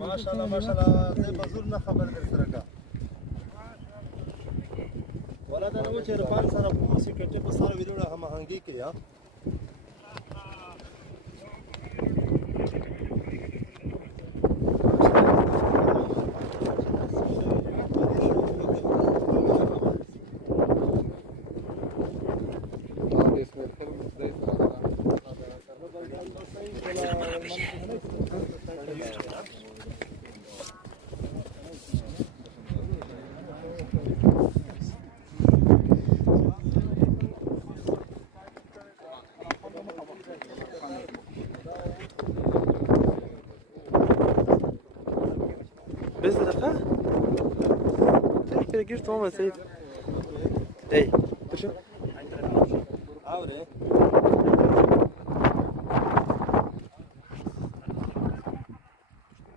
ماشاءالله ماشاءالله زه په زور نه خبر در سره کا ولا دا نو چې رفان سره په سکرټری په سره ویلوړه هم هنګي کې یا بزرقة؟ كده جبت ماما سيد. اي شوف عوري